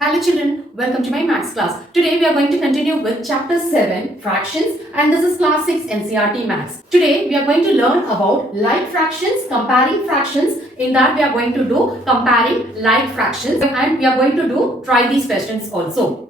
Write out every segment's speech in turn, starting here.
Hello children, welcome to my maths class. Today we are going to continue with chapter 7 fractions and this is class 6 NCERT maths. Today we are going to learn about like fractions, comparing fractions. In that we are going to do comparing like fractions and we are going to do try these questions also.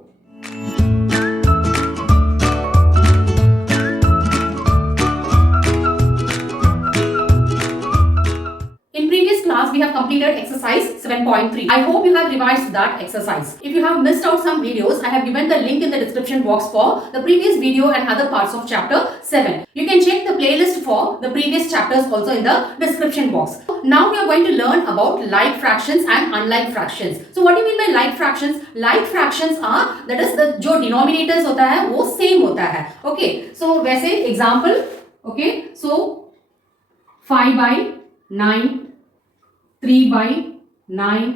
We have completed exercise 7.3. I hope you have revised that exercise. If you have missed out some videos, I have given the link in the description box for the previous video and other parts of chapter 7. You can check the playlist for the previous chapters also in the description box. Now we are going to learn about like fractions and unlike fractions. So what do you mean by like fractions? Like fractions are, that is the जो denominators होता है वो same होता है. Okay. So वैसे example, okay. So 5/9 3/9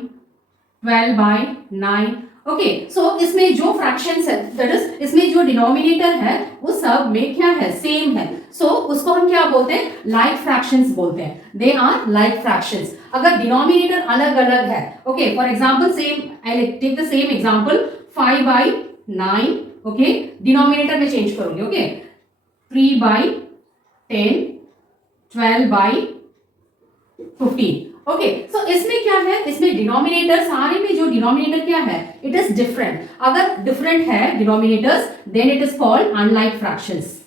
12/9 okay. So इसमें जो fractions है दैट इज इसमें जो डिनोमिनेटर है वो सब में क्या है सेम है. सो उसको हम क्या बोलते हैं लाइक फ्रैक्शंस बोलते हैं. They are like fractions. अगर डिनोमिनेटर अलग अलग है okay for example same I take the same example 5/9 okay denominator में चेंज करूंगी ओके 3/10 12/15 ओके. सो इसमें क्या है इसमें डिनोमिनेटर सारे में जो डिनोमिनेटर क्या है इट इज डिफरेंट. अगर डिफरेंट है denominators then it is called unlike fractions.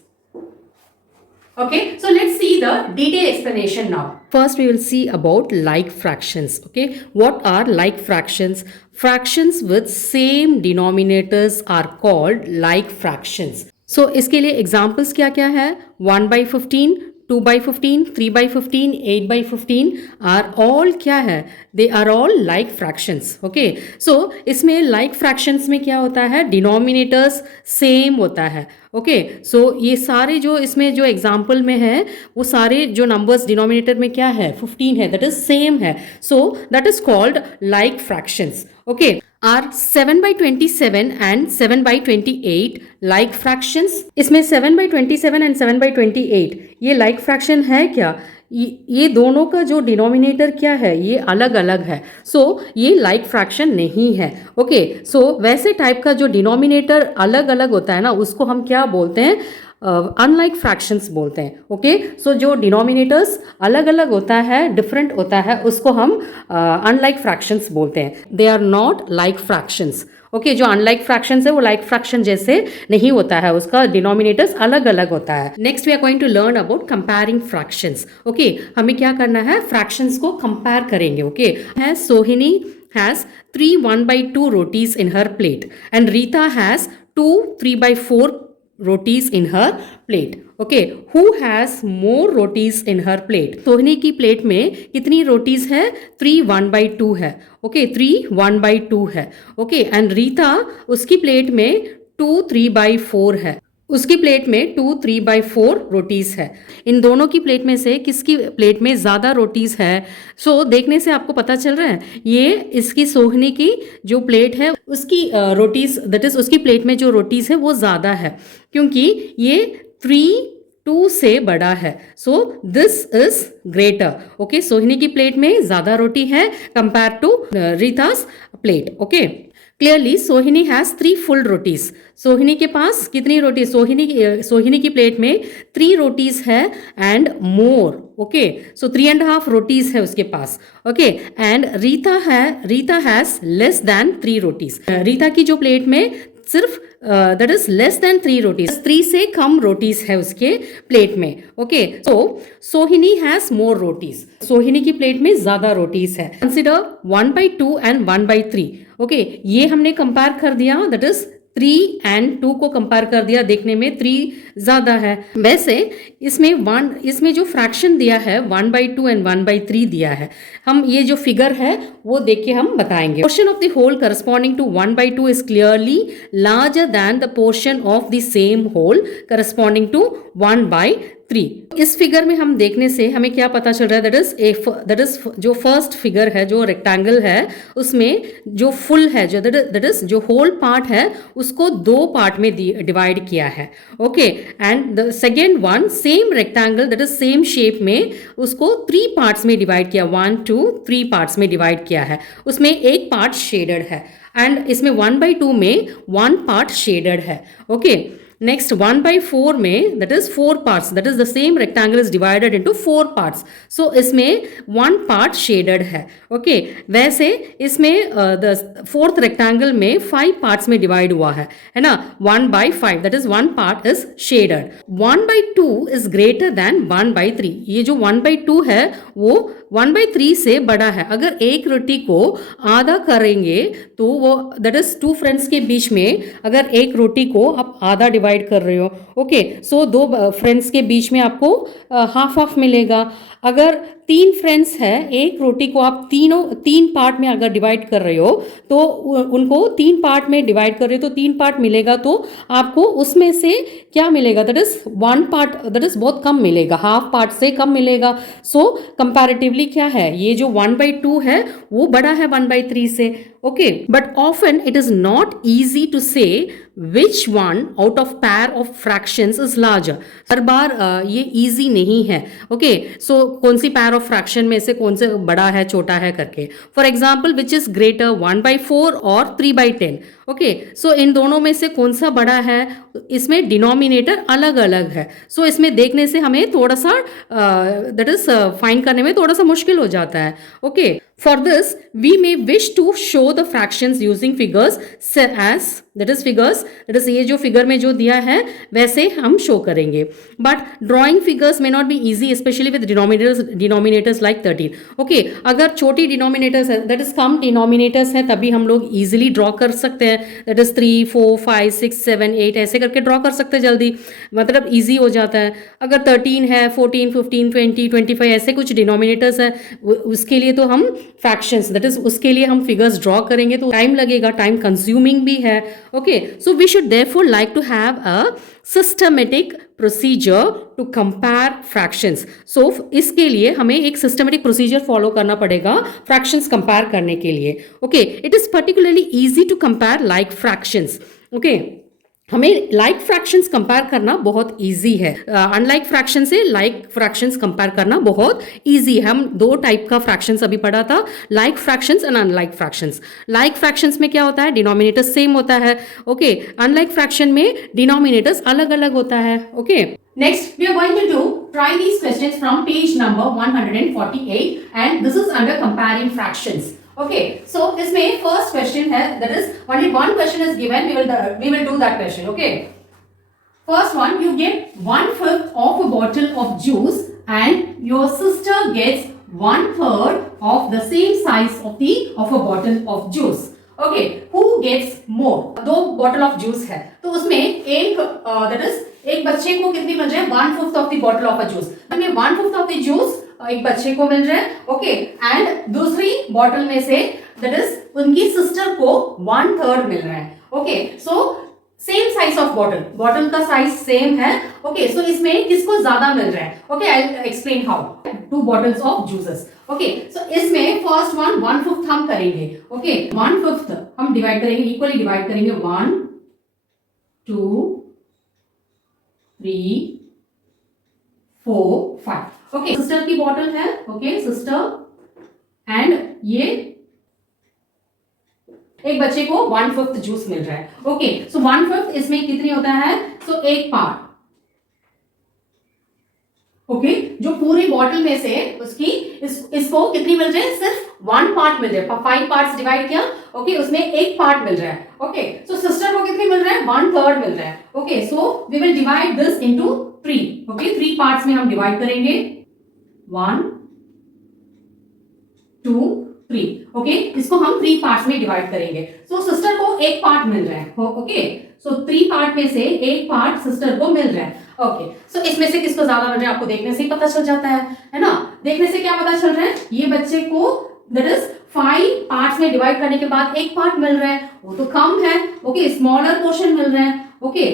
Okay, so let's see the detailed explanation now. First, we will see about like fractions. Okay, what are like fractions? Fractions with same denominators are called like fractions. So, इसके लिए examples क्या-क्या है? 1/15, 2/15, 3/15, 8/15 are all क्या है? They are all like fractions. Okay. So इसमें like fractions में क्या होता है? Denominators same होता है. ओके. सो ये सारे जो इसमें जो एग्जाम्पल में है वो सारे जो नंबर्स डिनोमिनेटर में क्या है 15 है दैट इज सेम है. So that is called like fractions. Okay. Are 7/27 and 7/28 like fractions. इसमें 7/27 एंड 7/28 ये लाइक फ्रैक्शन है क्या? ये दोनों का जो डिनोमिनेटर क्या है ये अलग अलग है. सो ये लाइक फ्रैक्शन नहीं है. ओके. सो वैसे टाइप का जो डिनोमिनेटर अलग अलग होता है ना उसको हम क्या बोलते हैं अनलाइक फ्रैक्शंस बोलते हैं. ओके. सो जो डिनोमिनेटर्स अलग अलग होता है डिफरेंट होता है उसको हम अनलाइक फ्रैक्शंस बोलते हैं. They are not like fractions. Okay. जो अनलाइक फ्रैक्शंस है वो लाइक फ्रैक्शन जैसे नहीं होता है उसका डिनोमिनेटर्स अलग अलग होता है. Next we are going to learn about comparing fractions. Okay. हमें क्या करना है फ्रैक्शंस को कंपेयर करेंगे. ओके. है सोहिनी has 3 1/2 rotis in her plate and Rita has 2 3/4 rotis in her plate. Okay, who has more rotis in her plate? सोहिनी की plate में कितनी रोटीज है 3 1/2 है. ओके 3 1/2 है. ओके. एंड रीता उसकी प्लेट में 2 3/4 है. उसकी प्लेट में 2 3/4 रोटीज है. इन दोनों की प्लेट में से किसकी प्लेट में ज़्यादा रोटीज है? सो देखने से आपको पता चल रहा है ये इसकी सोहिनी की जो प्लेट है उसकी रोटीज दैट इज उसकी प्लेट में जो रोटीज है वो ज़्यादा है क्योंकि ये 3 2 से बड़ा है. So this is greater. Okay. Sohini की प्लेट में ज़्यादा रोटी है compare to Rita's plate. Okay. Clearly Sohini has 3 full rotis. Sohini के पास कितनी रोटी सोहिनी की प्लेट में 3 रोटीज है and more. Okay. So 3.5 rotis है उसके पास. Okay. And Rita has less than 3 rotis. Rita की जो प्लेट में सिर्फ that is less than 3 rotis 3 से कम रोटीज है उसके प्लेट में. Okay. So Sohini has more rotis. सोहिनी की प्लेट में ज्यादा रोटीज है. Consider 1/2 and 1/3. ओके. ये हमने कंपेयर कर दिया दैट इज 3 एंड 2 को कंपेयर कर दिया देखने में 3 ज़्यादा है. वैसे इसमें जो फ्रैक्शन दिया है 1/2 एंड 1/3 दिया है. हम ये जो फिगर है वो देख के हम बताएंगे. Portion of the whole corresponding to 1/2 is clearly larger than the portion of the same whole corresponding to 1/3. इस फिगर में हम देखने से हमें क्या पता चल रहा है दैट इज जो फर्स्ट फिगर है जो रेक्टेंगल है उसमें जो फुल है जो दैट इज जो होल पार्ट है उसको 2 पार्ट में डिवाइड किया है. Okay. And the second one same rectangle that is same shape में उसको 3 पार्ट्स में डिवाइड किया 1 2 3 पार्ट्स में डिवाइड किया है. उसमें एक पार्ट शेडेड है. एंड इसमें 1/2 में 1 पार्ट शेडेड है. ओके, नेक्स्ट 1/4 में that is 4 parts, that is the same rectangle is divided into 4 parts. So इसमें 1 पार्ट शेडेड है. ओके, वैसे इसमें द फोर्थ रेक्टेंगल में 5 पार्ट्स में डिवाइड हुआ है ना. 1/5 that is 1 part is shaded. 1/2 is greater than 1/3. ये जो 1/2 है वो 1/3 से बड़ा है. अगर एक रोटी को आधा करेंगे तो वो दैट इज 2 फ्रेंड्स के बीच में अगर एक रोटी को आप आधा डिवाइड कर रहे हो, ओके, सो 2 फ्रेंड्स के बीच में आपको हाफ हाफ मिलेगा. अगर 3 फ्रेंड्स है, एक रोटी को आप 3 पार्ट में अगर डिवाइड कर रहे हो तो उनको 3 पार्ट में डिवाइड कर रहे हो तो 3 पार्ट मिलेगा. तो आपको उसमें से क्या मिलेगा, that is 1 part, that is बहुत कम मिलेगा, हाफ पार्ट से कम मिलेगा. सो कंपैरेटिवली क्या है, ये जो 1/2 है वो बड़ा है 1/3 से. Okay, but often it is not easy to say which one out of pair of fractions is larger. हर बार ये easy नहीं है. ओके, सो कौन सी pair of fraction में से कौन से बड़ा है छोटा है करके. For example which is greater 1/4 और 3/10. ओके, सो इन दोनों में से कौन सा बड़ा है, इसमें डिनोमिनेटर अलग अलग है. सो इसमें देखने से हमें थोड़ा सा दैट इज फाइंड करने में थोड़ा सा मुश्किल हो जाता है. Okay, for this we may wish to show the fractions using figures as that is figures, that is ये जो फिगर में जो दिया है वैसे हम शो करेंगे. But drawing figures may not be easy especially with denominators like 13. Okay, अगर छोटी डिनोमिनेटर्स है, दैट इज कम डिनोमिनेटर्स है, तभी हम लोग इजीली ड्रॉ कर सकते हैं. दैट इज 3 4 5 6 7 8 ऐसे करके ड्रॉ कर सकते हैं जल्दी, मतलब इजी हो जाता है. अगर 13 है, 14 15 20 25 ऐसे कुछ डिनोमिनेटर्स है, उसके लिए तो हम फ्रैक्शंस दैट इज उसके लिए हम फिगर्स ड्रॉ करेंगे तो टाइम लगेगा, टाइम कंज्यूमिंग भी है. Okay, so we should therefore like to have a systematic procedure to compare fractions. So इसके लिए हमें एक सिस्टमेटिक प्रोसीजर फॉलो करना पड़ेगा फ्रैक्शंस कंपेयर करने के लिए. Okay, it is particularly easy to compare like fractions. Okay, हमें लाइक फ्रैक्शंस कंपेयर करना बहुत इजी है. अनलाइक फ्रैक्शन से लाइक फ्रैक्शंस कंपेयर करना बहुत इजी है. हम 2 टाइप का फ्रैक्शंस अभी पढ़ा था, like fractions and unlike fractions. Like fractions में क्या होता है, डिनोमिनेटर सेम होता है. ओके, अनलाइक फ्रैक्शन में डिनोमिनेटर्स अलग अलग होता है. Okay, next we are going to try these questions from page number 148 and this is under comparing fractions. Okay, so इसमें first question है, that is only one question is given, we will do that question. Okay, first one, you get 1/5 of a bottle of juice and your sister gets 1/3 of the same size of a bottle of juice. Okay, who gets more? 2 bottle of juice है तो उसमें एक that is एक बच्चे को कितनी मिल रही है, 1/5 of the bottle of a juice. हमें 1/5 of the juice एक बच्चे को मिल रहा है. ओके, एंड दूसरी बॉटल में से दैट इज उनकी सिस्टर को 1/3 मिल रहा है. Okay, so same size of bottle का साइज सेम है. ओके, सो इसमें किसको ज्यादा मिल रहा है. Okay, I will explain how. 2 bottles of juices. Okay, so इसमें फर्स्ट वन 1/5 हम करेंगे. ओके, 1/5 हम डिवाइड करेंगे, इक्वली डिवाइड करेंगे. 1 2 3 4 5. ओके, सिस्टर की बॉटल है. ओके, सिस्टर एंड ये एक बच्चे को 1/5 जूस मिल रहा है. ओके, सो 1/5 इसमें कितनी होता है, सो 1 पार्ट. ओके, जो पूरी बॉटल में से उसकी इसको कितनी मिल रही है, सिर्फ 1 पार्ट मिल रहा है. 5 पार्ट्स डिवाइड किया. ओके, उसमें 1 पार्ट मिल रहा है. ओके, सो सिस्टर को कितनी मिल रहा है, 1/3 मिल रहा है. Okay, so we will divide this into 3. Okay, 3 parts में हम डिवाइड करेंगे. 1 2 3. ओके, इसको हम 3 पार्ट्स में डिवाइड करेंगे. सो सिस्टर को 1 पार्ट मिल रहा है. ओके, सो 3 पार्ट में से 1 पार्ट सिस्टर को मिल रहा है. ओके, सो इसमें से किसको ज्यादा मिल रहा है आपको देखने से ही पता चल जाता है ना. देखने से क्या पता चल रहा है, ये बच्चे को दैट इज 5 पार्ट्स में डिवाइड करने के बाद 1 पार्ट मिल रहा है, वो तो कम है. ओके, स्मॉलर पोर्शन मिल रहा है. ओके,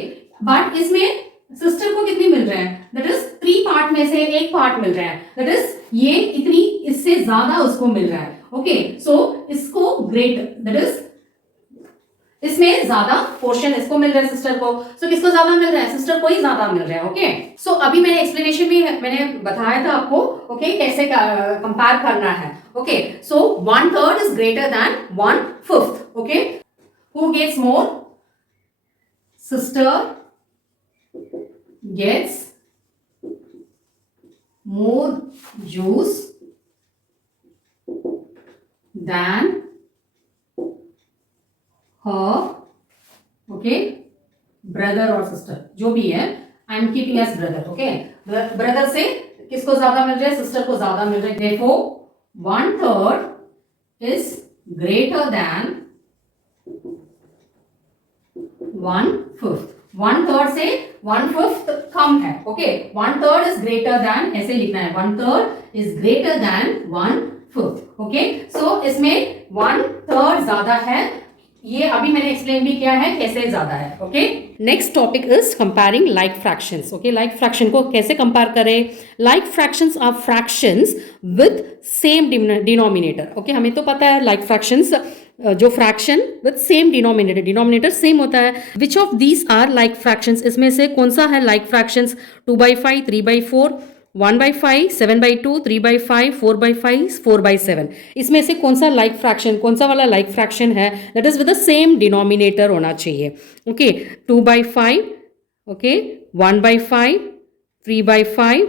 बट इसमें सिस्टर को कितनी मिल रहा है, दैट इज 3 पार्ट में से 1 पार्ट मिल रहा है. दैट इज ये इतनी इससे ज्यादा उसको मिल रहा है. ओके, सो इसको ग्रेट दैट इज इसमें ज्यादा पोर्शन इसको मिल रहा है सिस्टर को. सो किसको ज्यादा मिल रहा है, सिस्टर को ही ज्यादा मिल रहा है. ओके, सो अभी मैंने एक्सप्लेनेशन भी मैंने बताया था आपको. ओके, कैसे कंपेयर करना है. Okay, so 1/3 is greater than 1/5. Okay, Who gets more? Sister gets more juice than her, okay, brother or sister, जो भी है, I am keeping as brother, okay. Brother से किसको ज्यादा मिल रहा है? सिस्टर को ज्यादा मिल रहा है. Therefore 1/3 is greater than 1/5. 1/3 से 1/5 कम है, ओके. 1/3 is greater than, ऐसे लिखना है, 1/3 is greater than 1/5, okay. So इसमें 1/3 ज्यादा है. ये अभी मैंने एक्सप्लेन भी किया है कैसे ज्यादा है, okay. Next topic is comparing like fractions, okay. Like fraction को कैसे कंपेयर करें? Like fractions are fractions with same denominator, okay. हमें तो पता है लाइक फ्रैक्शंस जो fraction with same denominator same होता है. Which of these are like fractions? इसमें से कौन सा है लाइक फ्रैक्शंस? 2/5, 3/4, 1/5, 7/2, 3/5, 4/5, 4/7. इसमें से कौन सा लाइक फ्रैक्शन, कौन सा वाला लाइक फ्रैक्शन है? That is with the same denominator होना चाहिए, ओके. 2/5, ओके, 1/5, 3/5,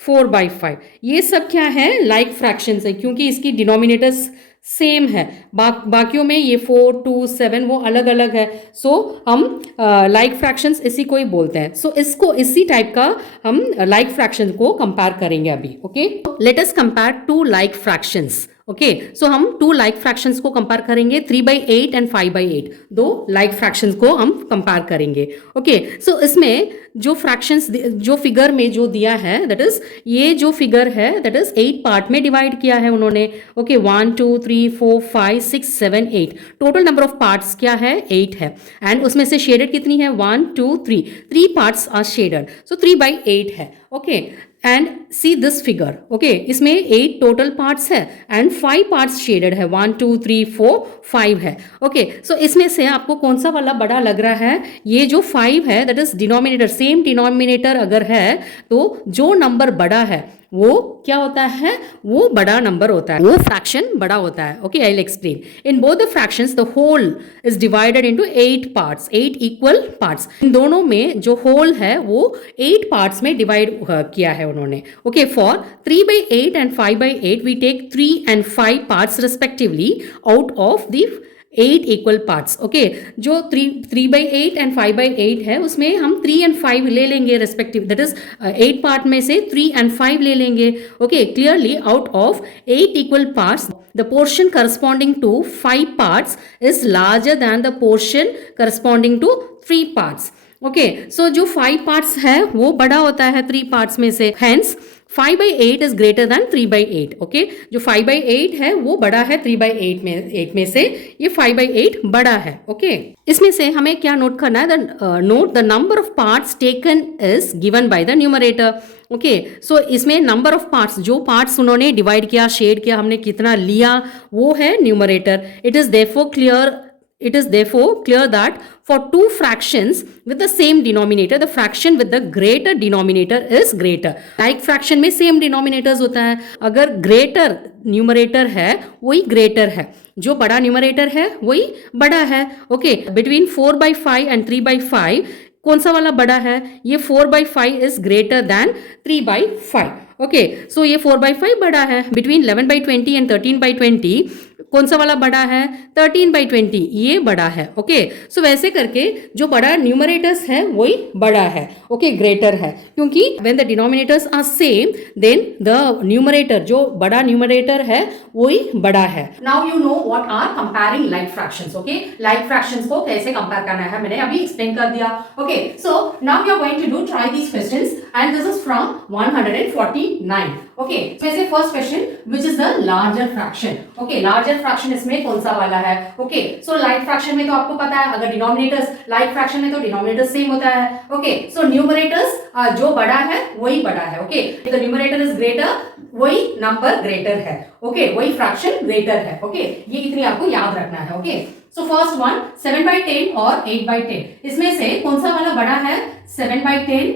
4/5. ये सब क्या है? लाइक फ्रैक्शंस है, क्योंकि इसकी डिनोमिनेटर्स सेम है. बाकियों में ये 4, 2, 7 वो अलग अलग है. सो हम लाइक फ्रैक्शंस इसी को ही बोलते हैं. सो इसको इसी टाइप का हम लाइक फ्रैक्शन को कंपेयर करेंगे अभी, okay. Let us compare two like fractions, okay. So हम 2 लाइक फ्रैक्शंस को कंपेयर करेंगे. 3/8 एंड 5/8, 2 लाइक फ्रैक्शंस को हम कंपेयर करेंगे, ओके. सो इसमें जो फ्रैक्शंस, जो फिगर में जो दिया है, दैट इज ये जो फिगर है, दैट इज 8 पार्ट में डिवाइड किया है उन्होंने, okay. 1, 2, 3, 4, 5, 6, 7, 8. Total number of parts क्या है? 8 है. एंड उसमें से शेडेड कितनी है? 1, 2, 3 पार्ट्स आर शेडेड. सो 3/8 है, okay. And see this figure, okay. इसमें 8 टोटल पार्ट्स है एंड 5 पार्ट्स शेडेड है. 1, 2, 3, 4, 5 है, ओके. सो इसमें से आपको कौन सा वाला बड़ा लग रहा है? ये जो 5 है, that is denominator, same denominator अगर है तो जो नंबर बड़ा है वो क्या होता है? वो बड़ा नंबर होता है, वो फ्रैक्शन बड़ा होता है, okay. I will explain. In both the fractions the whole is divided into 8 parts, 8 equal parts. इन दोनों में जो होल है वो 8 पार्ट्स में डिवाइड किया है उन्होंने, okay. For 3/8 and 5/8 we take 3 and 5 parts respectively out of the 8 equal parts, okay. जो 3/8 एंड 5/8 है उसमें हम 3 and 5 ले लेंगे रेस्पेक्टिव, दैट इज 8 पार्ट में से 3 and 5 ले लेंगे, okay. Clearly out of 8 equal parts the portion corresponding to 5 parts is larger than the portion corresponding to 3 parts, okay. So जो 5 पार्ट्स है वो बड़ा होता है 3 पार्ट्स में से. Hence 5/8 is greater than 3/8, okay. जो 5/8 है वो बड़ा है 3/8 में, 8 में से ये 5/8 बड़ा है, ओके. इसमें से हमें क्या नोट करना है? Note the number of parts taken is given by the numerator, okay. So इसमें नंबर ऑफ पार्ट्स, जो पार्ट्स उन्होंने डिवाइड किया, शेड किया, हमने कितना लिया, वो है numerator. It is therefore clear that for 2 fractions with the same denominator, the fraction with the greater denominator is greater. Like fraction में same denominators होता है. अगर greater numerator है वही greater है, जो बड़ा numerator है वही बड़ा है, ओके. Between 4/5 and 3/5 कौन सा वाला बड़ा है? ये 4/5 is greater than 3/5, okay. So ये 4/5 बड़ा है. Between 11/20 and 13/20 कौन सा वाला बड़ा है? 13/20, ये बड़ा है, ओके. सो वैसे करके जो बड़ा न्यूमरेटर्स है वही बड़ा है, ओके, ग्रेटर है. क्योंकि when the denominators are same then the numerator, जो बड़ा न्यूमरेटर है वही बड़ा है. Now you know what are comparing like fractions, okay. Like fractions को कैसे कंपेयर करना है मैंने अभी एक्सप्लेन कर दिया, okay. So now we are going to do try these questions and this is from 149, okay. So ऐसे first question which is the larger fraction, okay. Larger fraction इसमें कौन सा वाला है, ओके. सो लाइक फ्रैक्शन में तो आपको पता है अगर डिनोमिनेटर्स, लाइक फ्रैक्शन में तो डिनोमिनेटर्स सेम होता है, ओके. सो न्यूमरेटर्स जो बड़ा है वही बड़ा है, okay. The numerator is greater, वही नंबर ग्रेटर है, ओके. वही फ्रैक्शन ग्रेटर है, ओके. ये इतनी आपको याद रखना है, ओके. सो फर्स्ट वन 7/10 और 8/10, इसमें से कौन सा वाला बड़ा है? 7/10,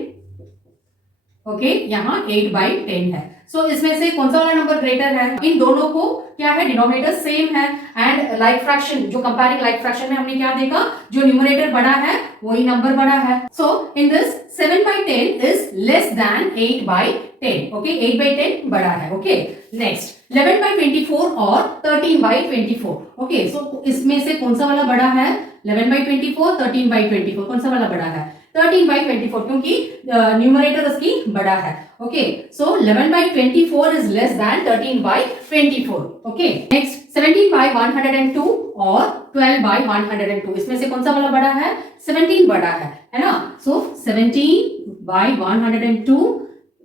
ओके यहाँ 8/10 है। सो इसमें से कौन सा वाला नंबर ग्रेटर है? इन दोनों को क्या है, डिनोमिनेटर सेम है। एंड लाइक फ्रैक्शन, जो कंपेयरिंग लाइक फ्रैक्शन में हमने क्या देखा, जो न्यूमरेटर बड़ा है वही नंबर बड़ा है। So in this 7/10 is less than 8/10। Okay 8/10 बड़ा है। ओके नेक्स्ट 11/24 और 13/24। ओके सो इसमें से कौन सा वाला बड़ा है? 11/24, 13/24 कौन सा वाला बड़ा है? 13/24 क्योंकि न्यूमरेटर उसकी बड़ा है। Okay so 11/24 is less then 13/24। Okay next 17/102 और 12/102 इसमें से कौन सा वाला बड़ा है? 17 बड़ा है ना? सो 17/102,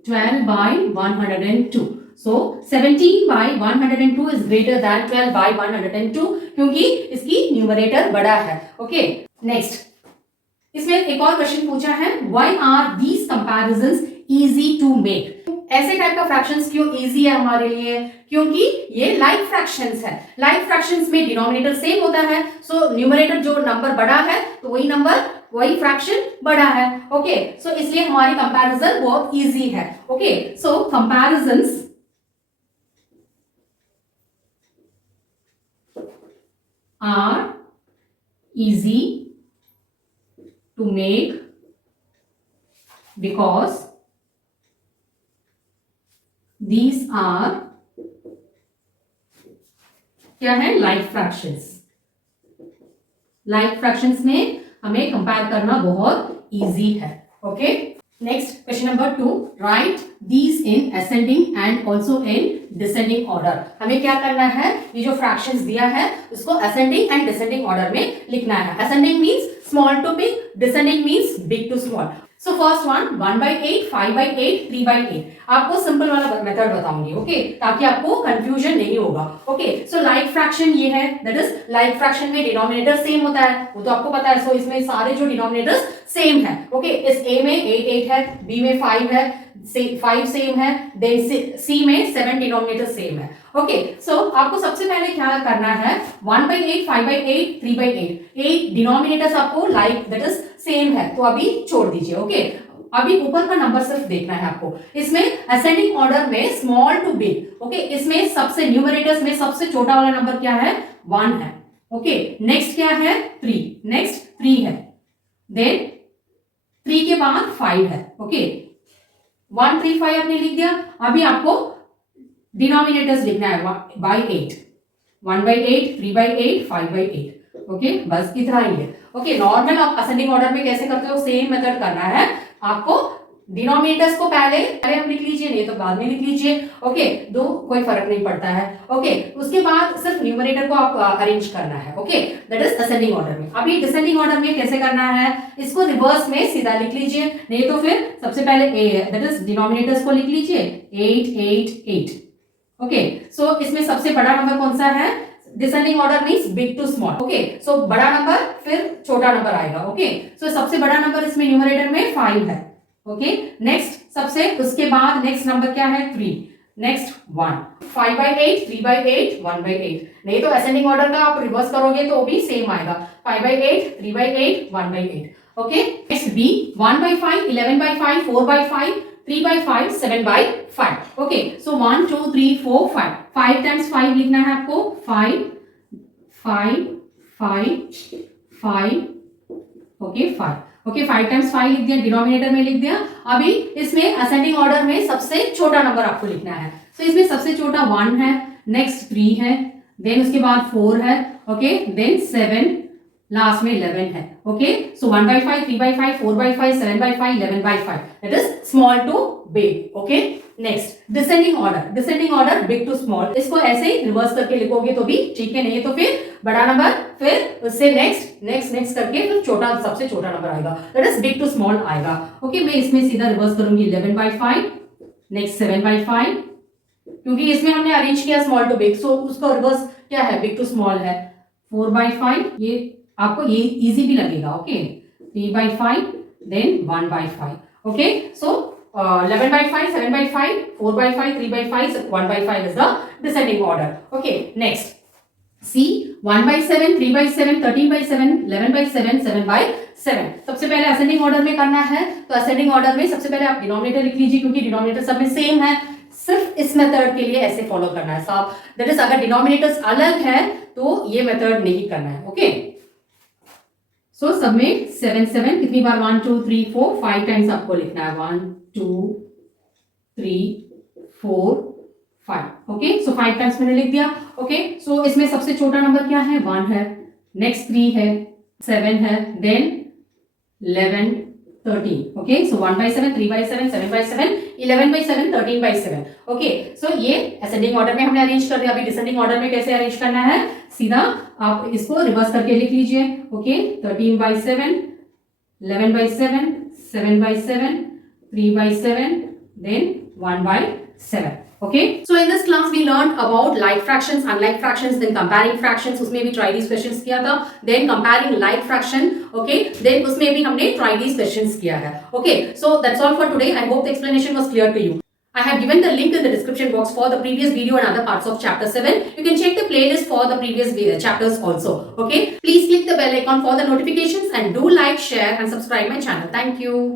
12/102। So 17/102 is greater than 12/102 क्योंकि इसकी न्यूमरेटर बड़ा है। ओके नेक्स्ट इसमें एक और क्वेश्चन पूछा है, why are these comparisons easy to make? ऐसे टाइप का फ्रैक्शंस क्यों इजी है हमारे लिए? क्योंकि ये लाइक फ्रैक्शंस है। लाइक फ्रैक्शंस में डिनोमिनेटर सेम होता है, सो न्यूमरेटर जो नंबर बड़ा है तो वही फ्रैक्शन बड़ा है। ओके सो इसलिए हमारी कंपैरिजन बहुत इजी है। Okay so comparisons are easy to make because these are क्या है? Like fractions. लाइक फ्रैक्शंस में हमें कंपेयर करना बहुत इजी है। Okay next question number 2, right these in ascending and also in descending order. हमें क्या करना है, ये जो फ्रैक्शंस दिया है उसको असेंडिंग एंड डिसेंडिंग ऑर्डर में लिखना है। Ascending means small to big, descending means big to small. So first one 1/8, 5/8, 3/8। आपको सिंपल वाला मेथड बताऊंगी। ओके ताकि आपको कंफ्यूजन नहीं होगा। ओके सो लाइक फ्रैक्शन ये है, दैट इज लाइक फ्रैक्शन में डिनोमिनेटर सेम होता है, वो तो आपको पता है। सो इसमें सारे जो डिनोमिनेटर्स सेम है। ओके इस ए में 8 है, बी में 5 है, 5 सेम है, देन सी में 7 डिनोमिनेटर सेम है। ओके सो आपको सबसे पहले क्या करना है, 1/8, 5/8, 3/8 8 डिनोमिनेटर्स आपको लाइक दैट इज सेम है, तो अभी छोड़ दीजिए। ओके अभी ऊपर का नंबर सिर्फ देखना है आपको। इसमें असेंडिंग ऑर्डर में स्मॉल टू बिग। ओके इसमें सबसे न्यूमरेटर्स में सबसे छोटा वाला नंबर क्या है? 1 है। ओके नेक्स्ट क्या है? 3। नेक्स्ट 3 है, देन 3 के बाद 5 है। ओके 1, 3, 5 आपने लिख दिया। अभी आपको डिनोमिनेटर्स लिखना है 1/8, 1/8, 3/8, 5/8। ओके बस इतना ही है। ओके नॉर्मल आप असेंडिंग ऑर्डर में कैसे करते हो, सेम मेथड करना है आपको। डिनोमिनेटर्स को पहले हम लिख लीजिए, नहीं तो बाद में लिख लीजिए। ओके दो कोई फर्क नहीं पड़ता है। ओके उसके बाद सिर्फ न्यूमरेटर को आप अरेंज करना है। Okay that is ascending order में। अभी डिसेंडिंग ऑर्डर में कैसे करना है, इसको रिवर्स में सीधा लिख लीजिए, नहीं तो फिर सबसे पहले दैट इज डिनोमिनेटर्स को लिख लीजिए 8, 8, 8। ओके सो इसमें सबसे बड़ा नंबर कौन सा है? Descending order means big to small. Okay so बड़ा नंबर फिर छोटा नंबर आएगा। ओके सो सबसे बड़ा नंबर इसमें न्यूमरेटर में 5 है। ओके नेक्स्ट सबसे उसके बाद नेक्स्ट नंबर क्या है? 3। नेक्स्ट 1, 5/8, 3/8, 1/8। नहीं तो असेंडिंग ऑर्डर का आप रिवर्स करोगे तो भी सेम आएगा, 5/8, 3/8, 1/8। Okay next B 1/5, 11/5, 4/5, 3/5, 7/5। Okay so 1, 2, 3, 4, 5 5 times 5 लिखना है आपको। 5, 5, 5, 5। ओके 5। ओके 5 टाइम्स 5 लिख दिया, डिनोमिनेटर में लिख दिया। अभी इसमें असेंडिंग ऑर्डर में सबसे छोटा नंबर आपको लिखना है। सो इसमें सबसे छोटा 1 है, नेक्स्ट 3 है, देन उसके बाद 4 है। ओके देन 7, लास्ट में 11 है। Okay so 1/5, 3/5, 4/5, 7/5, 11/5 that is small to big. Okay next descending order. Descending order big to small, इसको ऐसे ही रिवर्स करके लिखोगे तो भी ठीक है, नहीं तो फिर बड़ा नंबर, फिर उससे नेक्स्ट नेक्स्ट नेक्स्ट करके फिर छोटा, सबसे छोटा नंबर आएगा, that is big to small आएगा। ओके मैं इसमें सीधा रिवर्स करूंगी 11/5, नेक्स्ट 7/5, क्योंकि इसमें हमने अरेंज किया स्मॉल टू बिग, सो उसका रिवर्स क्या है? बिग टू स्मॉल है। 4/5, ये आपको ये इजी भी लगेगा। Okay 3/5, then 1/5। Okay so 11/5, 7/5, 4/5, 3/5, 1/5 is the descending order. Okay next C 1/7, 3/7, 13/7, 11/7, 7/7। सबसे पहले असेंडिंग ऑर्डर में करना है, तो असेंडिंग ऑर्डर में सबसे पहले आप डिनोमिनेटर लिख लीजिए, क्योंकि डिनोमिनेटर सब में सेम है। सिर्फ इस मेथड के लिए ऐसे फॉलो करना है साहब, दैट इज अगर डिनोमिनेटर्स अलग है तो ये मेथड नहीं करना है। ओके, सो सब में 7 7 कितनी बार 1 2 3 4 5 टाइम्स आपको लिखना है, 1 2 3 4 5। ओके, सो 5 टाइम्स मैंने लिख दिया। ओके, सो इसमें सबसे छोटा नंबर क्या है, 1 है, नेक्स्ट 3 है, 7 है, देन 11 13। ओके, सो 1/7, 3/7, 7/7, 11/7, 13/7। ओके, सो ये असेंडिंग ऑर्डर में हमने अरेंज कर दिया। अभी डिसेंडिंग ऑर्डर में कैसे अरेंज करना है, सीधा आप इसको रिवर्स करके लिख लीजिए। Okay, 13/7, 11/7, 7/7, 3/7, then 1/7। Okay, so in this class we learned about like fractions, unlike fractions, then comparing fractions, उसमें भी try these questions किया था, then comparing like fraction, okay, then उसमें भी हमने try these questions किया है। Okay, so that's all for today. I hope the explanation was clear to you. I have given the link in the description box for the previous video and other parts of chapter 7. You can check the playlist for the previous chapters also. Okay, please click the bell icon for the notifications and do like, share and subscribe my channel. Thank you.